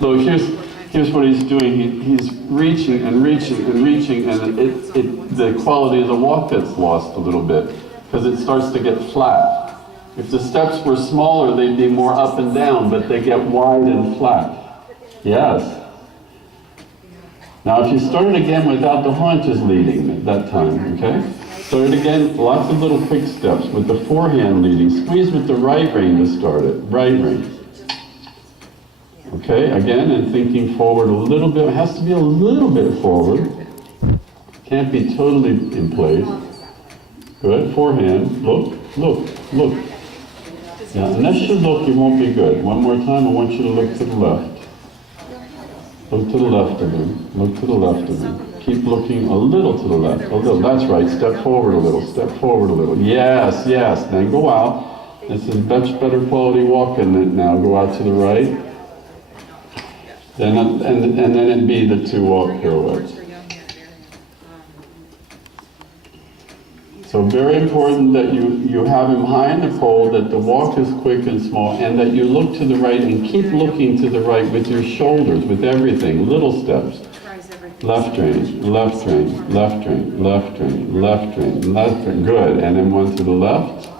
Look, here's what he's doing. He's reaching and reaching and reaching, and the quality of the walk gets lost a little bit because it starts to get flat. If the steps were smaller, they'd be more up and down, but they get wide and flat. Yes. Now, if you start again without the haunches leading at that time, okay? Start again, lots of little quick steps with the forehand leading. Squeeze with the right rein to start it, right rein. Okay, again, and thinking forward a little bit. It has to be a little bit forward. Can't be totally in place. Good, forehand. Look, look, look. Yeah, unless you look, you won't be good. One more time, I want you to look to the left. Look to the left of him. Look to the left of him. Keep looking a little to the left. A little. That's right. Step forward a little. Step forward a little. Yes, yes. Then go out. This is much better quality walking now. Go out to the right. Then and then it'd be the two walk pirouettes. So very important that you have him high in the pole, that the walk is quick and small, and that you look to the right and keep looking to the right with your shoulders, with everything, little steps. Left rein, left rein, left rein, left rein, left rein, left rein. Good. And then one to the left.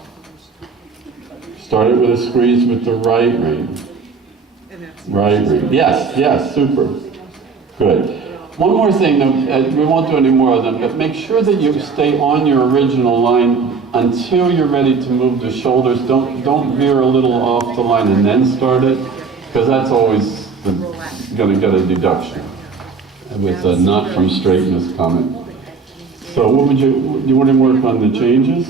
Start it with a squeeze with the right rein. Right rein. Yes, yes, super. Good. One more thing, we won't do any more of them, but make sure that you stay on your original line until you're ready to move the shoulders. Don't veer a little off the line and then start it, because that's always going to get a deduction with a not from straightness comment. So what would you want to work on the changes?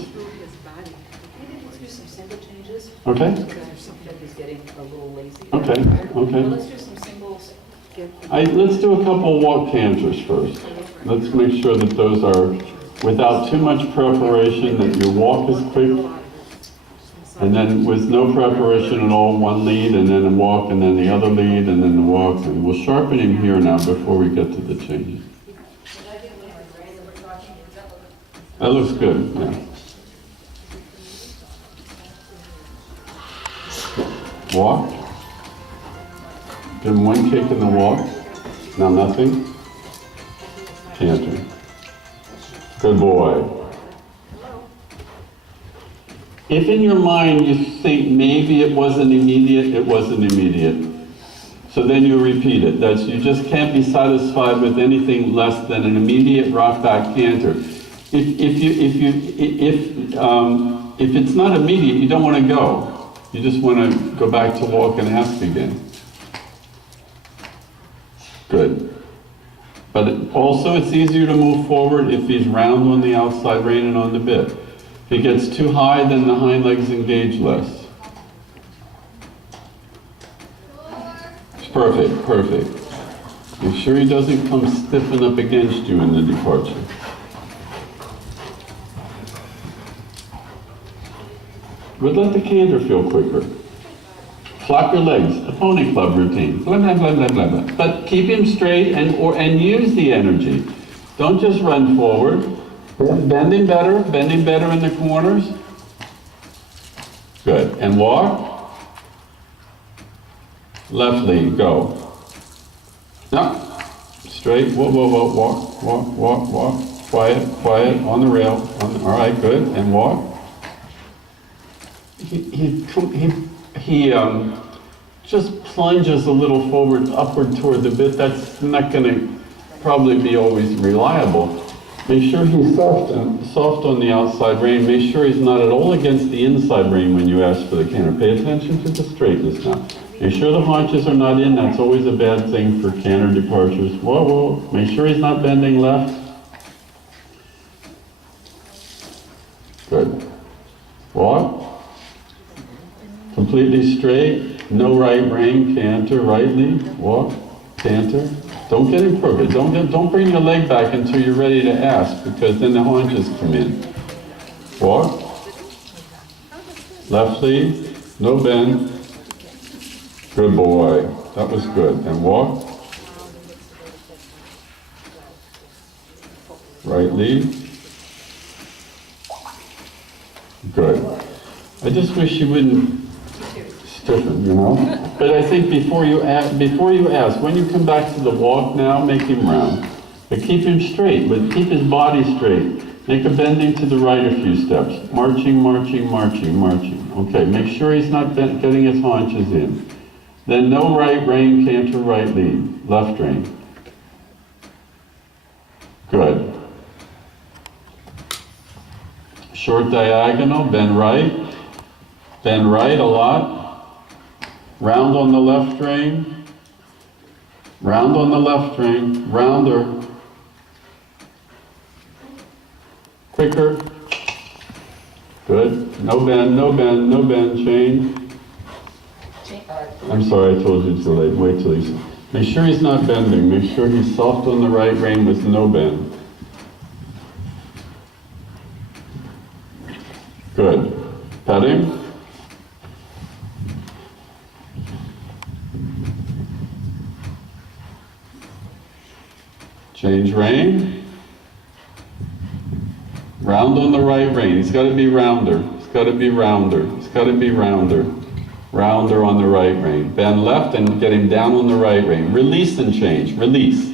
Let's do some single changes. Okay. Because there's something that is getting a little lazy. Okay, okay. Let's do some singles. Let's do a couple walk canters first. Let's make sure that those are without too much preparation, that your walk is quick, and then with no preparation at all, one lead and then a walk and then the other lead and then the walk. And we'll sharpen him here now before we get to the changes. That looks good, yeah. Walk. Give him one kick in the walk. Now nothing. Canter. Good boy. If in your mind you think maybe it wasn't immediate, it wasn't immediate. So then you repeat it. You just can't be satisfied with anything less than an immediate rock back canter. If it's not immediate, you don't want to go. You just want to go back to walk and ask again. Good. But also it's easier to move forward if he's round on the outside rein and on the bit. If he gets too high, then the hind legs engage less. It's perfect, perfect. Make sure he doesn't come stiffen up against you in the departure. But let the canter feel quicker. Flop your legs, a pony club routine, blah, blah, blah, blah, blah, blah. But keep him straight and use the energy. Don't just run forward. Bending better in the corners. Good, and walk. Left lead, go. No, straight, whoa, whoa, whoa, walk, walk, walk, walk. Quiet, quiet, on the rail. All right, good, and walk. He just plunges a little forward, upward toward the bit. That's not going to probably be always reliable. Make sure he's soft on the outside rein. Make sure he's not at all against the inside rein when you ask for the canter. Pay attention to the straightness now. Make sure the haunches are not in. That's always a bad thing for canter departures. Whoa, whoa. Make sure he's not bending left. Good. Walk. Completely straight, no right rein, canter, right lead, walk, canter. Don't get him crooked. Don't bring your leg back until you're ready to ask, because then the haunches come in. Walk, left lead, no bend. Good boy. That was good. And walk. Right lead. Good. I just wish you wouldn't different, you know? But I think before you ask, when you come back to the walk now, make him round. But keep him straight, but keep his body straight. Make a bending to the right a few steps. Marching, marching, marching, marching. Okay, make sure he's not getting his haunches in. Then no right rein, canter, right lead. Left rein. Good. Short diagonal, bend right a lot. Round on the left rein. Round on the left rein. Rounder. Quicker. Good. No bend, no bend, no bend. Change. I'm sorry, I told you too late. Wait till he's... Make sure he's not bending. Make sure he's soft on the right rein with no bend. Good. Petting. Change rein. Round on the right rein. He's got to be rounder. He's got to be rounder. He's got to be rounder. Rounder on the right rein. Bend left and get him down on the right rein. Release and change. Release.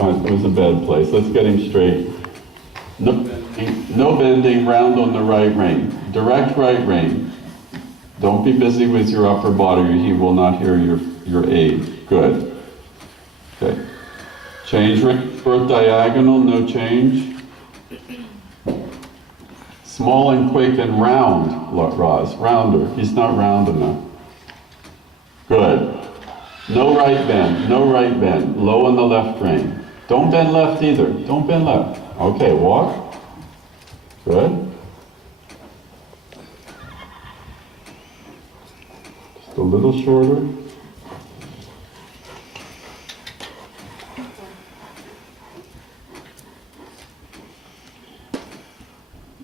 It was a bad place. Let's get him straight. No bending, round on the right rein. Direct right rein. Don't be busy with your upper body. He will not hear your aid. Good. Okay. Change rein. Short diagonal, no change. Small and quick and round, Roz. Rounder. He's not round enough. Good. No right bend. No right bend. Low on the left rein. Don't bend left either. Don't bend left. Okay, walk. Good. Just a little shorter.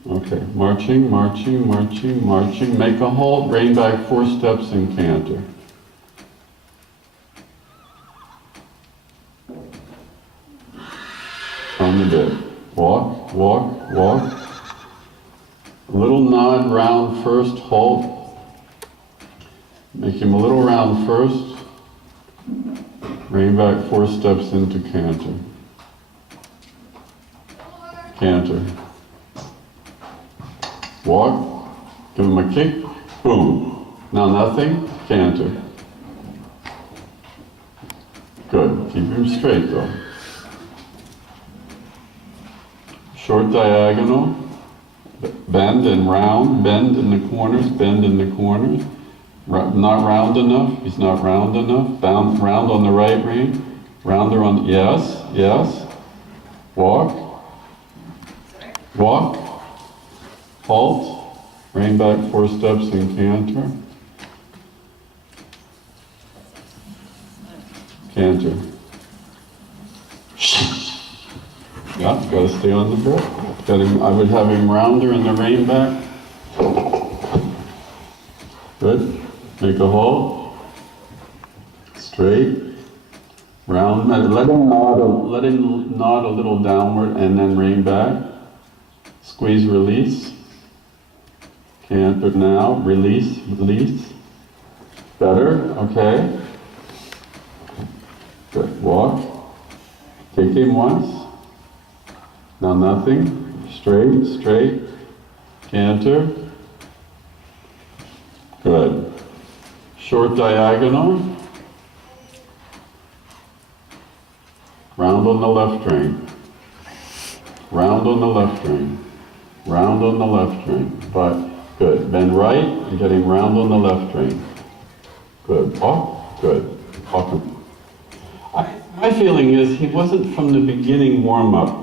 Okay, marching, marching, marching, marching. Make a halt, rein back 4 steps and canter. On the bit. Walk, walk, walk. A little nod, round first, halt. Make him a little round first. Rein back 4 steps into canter. Canter. Walk. Give him a kick. Boom. Now nothing. Canter. Good. Keep him straight though. Short diagonal, bend and round, bend in the corners, bend in the corners. Not round enough, he's not round enough. Round on the right rein, rounder on, yes, yes. Walk, walk, halt, rein back 4 steps and canter. Canter. Yeah, got to stay on the breath. I would have him rounder in the rein back. Good. Make a halt. Straight. Round. Let him nod a little downward and then rein back. Squeeze, release. Canter now. Release, release. Better. Okay. Good. Walk. Take him once. Now nothing, straight, straight, canter. Good. Short diagonal. Round on the left rein. Round on the left rein. Round on the left rein. But good. Bend right and getting round on the left rein. Good. Walk. Good. Walk. My feeling is he wasn't from the beginning warm up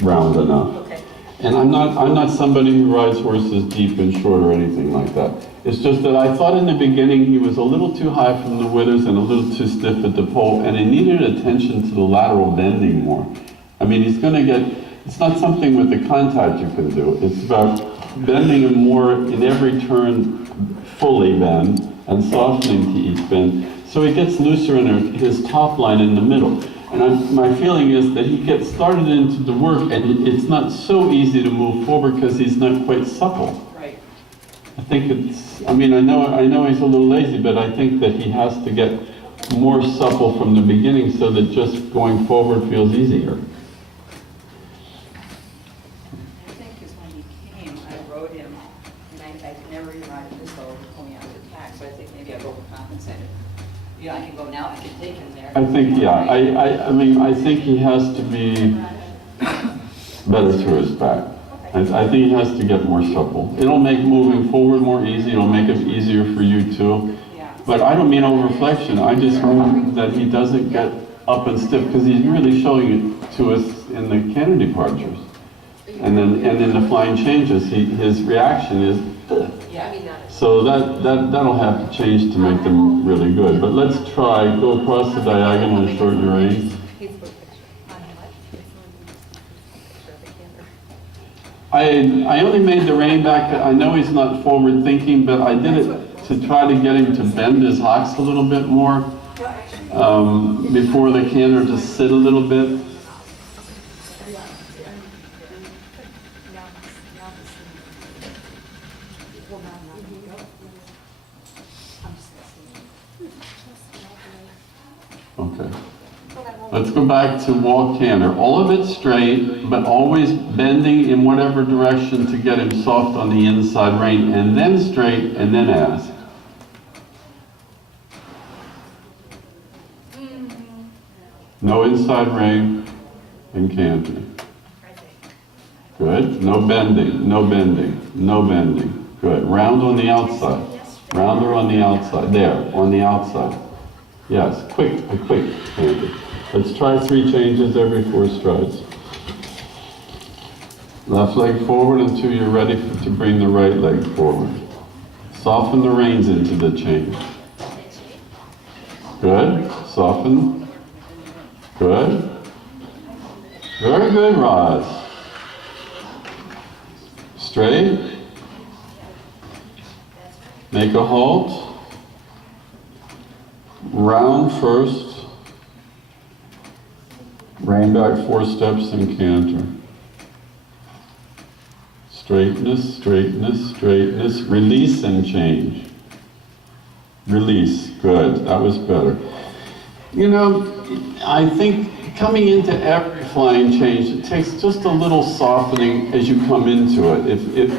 round enough. Okay. And I'm not somebody who rides horses deep and short or anything like that. It's just that I thought in the beginning he was a little too high from the withers and a little too stiff at the pole, and he needed attention to the lateral bending more. I mean, he's going to get, it's not something with the contact you can do. It's about bending him more in every turn, fully bend, and softening to each bend. So he gets looser in his top line in the middle. my feeling is that he gets started into the work and it's not so easy to move forward because he's not quite supple. Right. I think it's, I mean, I know he's a little lazy, but I think that he has to get more supple from the beginning so that just going forward feels easier. I think because when he came, I wrote him, and I never reminded this fellow to pull me out of the tax, so I think maybe I've overcompensated. Yeah, I can go now, I can take him there. I think, yeah, I mean, I think he has to be better through his back. I think he has to get more supple. It'll make moving forward more easy, it'll make it easier for you too. Yeah. But I don't mean over flexion, I just mean that he doesn't get up and stiff, because he's really showing it to us in the canter departures. And in the flying changes, his reaction is, "Ugh." Yeah. So that'll have to change to make them really good. But let's try, go across the diagonal and shorten your reins. I only made the rein back, I know he's not forward thinking, but I did it to try to get him to bend his hocks a little bit more before the canter, to sit a little bit. Okay. Let's go back to walk canter. All of it straight, but always bending in whatever direction to get him soft on the inside rein, and then straight, and then ask. No inside rein and canter. Good. No bending, no bending, no bending. Good. Round on the outside. Rounder on the outside. There, on the outside. Yes, quick canter. Let's try 3 changes every 4 strides. Left leg forward until you're ready to bring the right leg forward. Soften the reins into the change. Good. Soften. Good. Very good, Roz. Straight. Make a halt. Round first. Rein back 4 steps and canter. Straightness, straightness, straightness. Release and change. Release. Good. That was better. You know, I think coming into every flying change, it takes just a little softening as you come into it.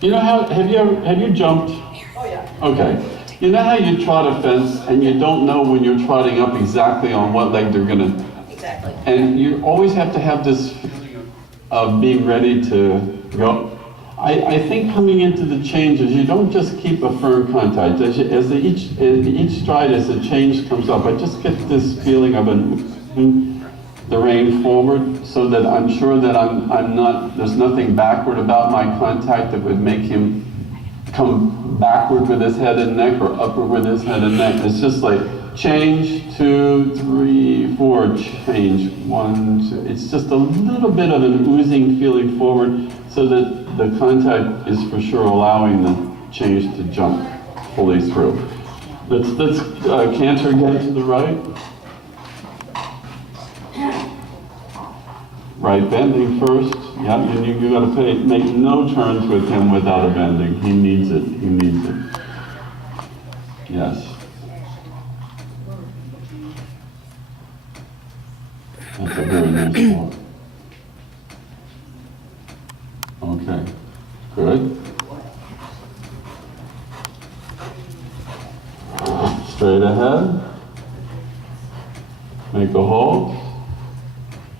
You know how, have you jumped? Oh, yeah. Okay. You know how you trot a fence and you don't know when you're trotting up exactly on what leg they're gonna, Exactly. and you always have to have this feeling of being ready to go. I think coming into the changes, you don't just keep a firm contact. Each stride, as the change comes up, I just get this feeling of the rein forward, so that I'm sure that I'm not, there's nothing backward about my contact that would make him come backward with his head and neck, or upward with his head and neck. It's just like change, 2, 3, 4, change, 1, 2. It's just a little bit of an oozing feeling forward, so that the contact is for sure allowing the change to jump fully through. Let's canter again to the right. Right bending first. Yeah, you got to make no turns with him without a bending. He needs it. He needs it. Yes. That's a very nice walk. Okay. Good. Straight ahead. Make a halt.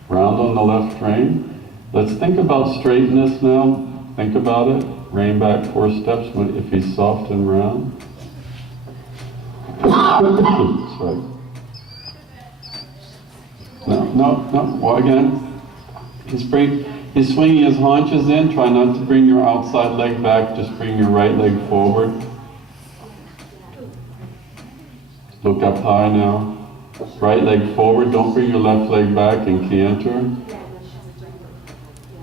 Round on the left rein. Let's think about straightness now. Think about it. Rein back 4 steps if he's soft and round. Sorry. No. Well, again, he's swinging his haunches in. Try not to bring your outside leg back. Just bring your right leg forward. Look up high now. Right leg forward. Don't bring your left leg back and canter.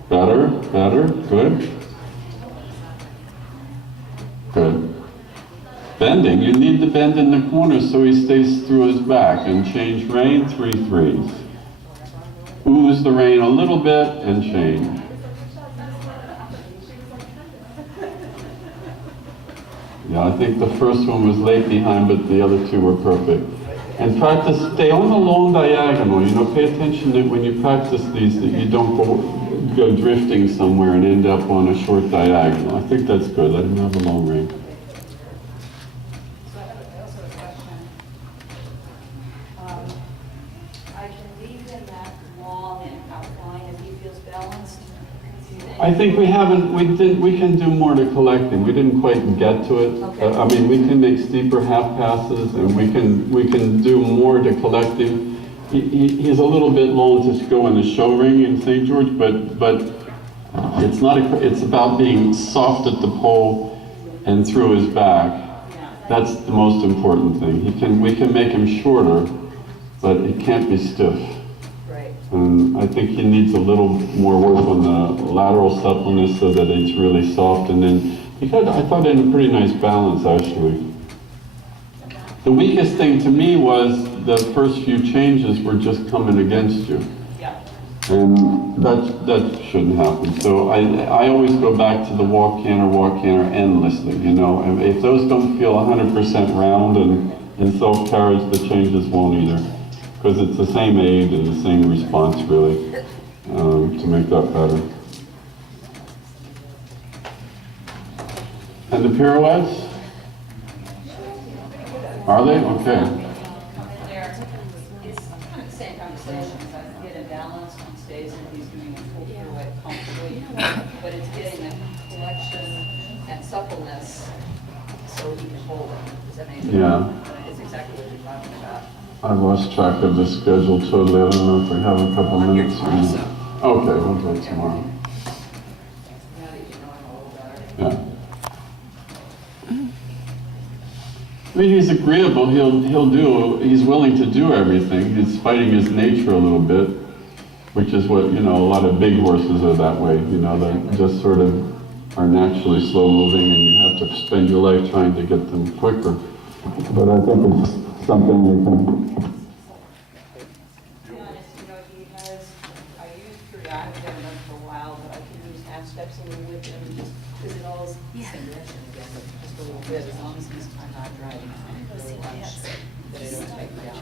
Better. Good. Bending. You need the bend in the corner so he stays through his back, and change rein, 3 3s. Ooze the rein a little bit and change. Yeah, I think the first one was late behind, but the other two were perfect. And practice, stay on the long diagonal, you know, pay attention that when you practice these, that you don't go drifting somewhere and end up on a short diagonal. I think that's good, let him have a long rein. So I also have a question. I can leave him that long and outline if he feels balanced. Do you think? I think we can do more to collecting. We didn't quite get to it. Okay. I mean, we can make steeper half passes, and we can do more to collecting. He's a little bit long to go in the show ring in St. George, but it's not. It's about being soft at the pole and through his back. That's the most important thing. We can make him shorter, but it can't be stiff. Right. And I think he needs a little more work on the lateral suppleness so that it's really soft. And then I thought in a pretty nice balance actually. The weakest thing to me was the first few changes were just coming against you. Yeah. And that shouldn't happen. So I always go back to the walk canter endlessly, you know. And if those don't feel 100% round and self-carriage, the changes won't either. Because it's the same aid and the same response, really, to make that better. And the pirouettes? Are they? Okay. There, it's kind of the same conversation. I can get him balanced on stays and he's doing a full pirouette comfortably, but it's getting the collection and suppleness so he can hold it. Does that make sense? Yeah. It's exactly what you're talking about. I lost track of the schedule totally. I don't know if we have a couple I'm here minutes. tomorrow, so. Okay, we'll do it tomorrow. Now that you know him a little better. Yeah. I mean, he's agreeable. He's willing to do everything. He's fighting his nature a little bit, which is what, you know, a lot of big horses are that way. You know, they just sort of are naturally slow moving, and you have to spend your life trying to get them quicker. But I think it's something you can. To be honest, you know, I use periodically, I've done it for a while, but I can use half steps a little with him, just, because it all is the same direction again, but just a little bit, as long as I'm not driving really much, that I don't take me down.